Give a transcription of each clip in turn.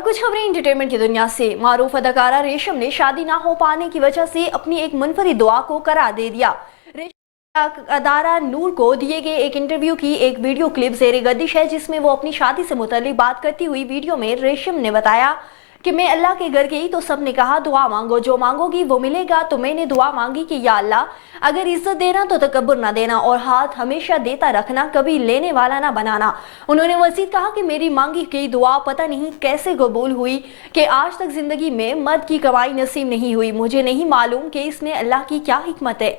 अब कुछ खबरें एंटरटेनमेंट की दुनिया से। मारूफ अदाकारा रेशम ने शादी ना हो पाने की वजह से अपनी एक मुनफरिद दुआ को करार दे दिया। रेशम अदारा नूर को दिए गए एक इंटरव्यू की एक वीडियो क्लिप ज़ेरे गर्दिश है, जिसमें वो अपनी शादी से मुताल्लिक बात करती हुई वीडियो में रेशम ने बताया कि मैं अल्लाह के घर गई तो सब ने कहा दुआ मांगो, जो मांगोगी वो मिलेगा। तो मैंने दुआ मांगी कि या अल्लाह, अगर इज्जत देना तो तकब्बुर ना देना और हाथ हमेशा देता रखना, कभी लेने वाला ना बनाना। उन्होंने मज़ीद कहा कि मेरी मांगी गई दुआ पता नहीं कैसे कबूल हुई कि आज तक जिंदगी में मर्द की कमाई नसीब नहीं हुई। मुझे नहीं मालूम कि इसमें अल्लाह की क्या हिकमत है।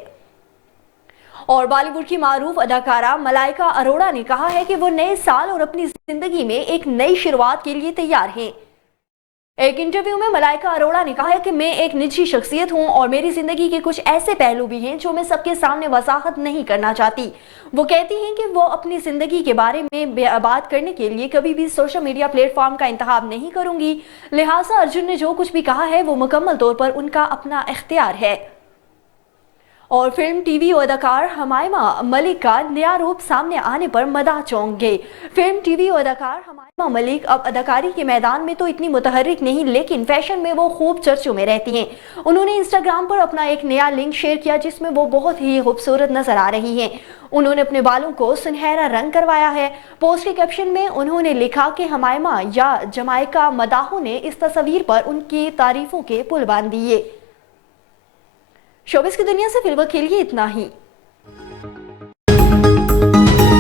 और बॉलीवुड की मारूफ अदाकारा मलाइका अरोड़ा ने कहा है कि वो नए साल और अपनी जिंदगी में एक नई शुरुआत के लिए तैयार हैं। एक इंटरव्यू में मलाइका अरोड़ा ने कहा है कि मैं एक निजी शख्सियत हूं और मेरी जिंदगी के कुछ ऐसे पहलू भी हैं जो मैं सबके सामने वजाहत नहीं करना चाहती। वो कहती हैं कि वो अपनी जिंदगी के बारे में बात करने के लिए कभी भी सोशल मीडिया प्लेटफॉर्म का इंतखाब नहीं करूंगी, लिहाजा अर्जुन ने जो कुछ भी कहा है वो मुकम्मल तौर पर उनका अपना इख्तियार है। और फिल्म टीवी अदाकार हमायमा मलिक का नया रूप सामने आने पर मदाह चौंक गए। फिल्म टीवी अदाकार हमायमा मलिक अब अदाकारी के मैदान में तो इतनी मुतहर्रिक नहीं, लेकिन फैशन में वो खूब चर्चों में रहती हैं। उन्होंने इंस्टाग्राम पर अपना एक नया लिंक शेयर किया जिसमें वो बहुत ही खूबसूरत नजर आ रही हैं। उन्होंने अपने बालों को सुनहरा रंग करवाया है। पोस्ट के कैप्शन में उन्होंने लिखा कि हमायमा या जमाइका मदाहों ने इस तस्वीर पर उनकी तारीफों के पुल बांध दिए। शोबिस की दुनिया से फिलहाल के लिए इतना ही।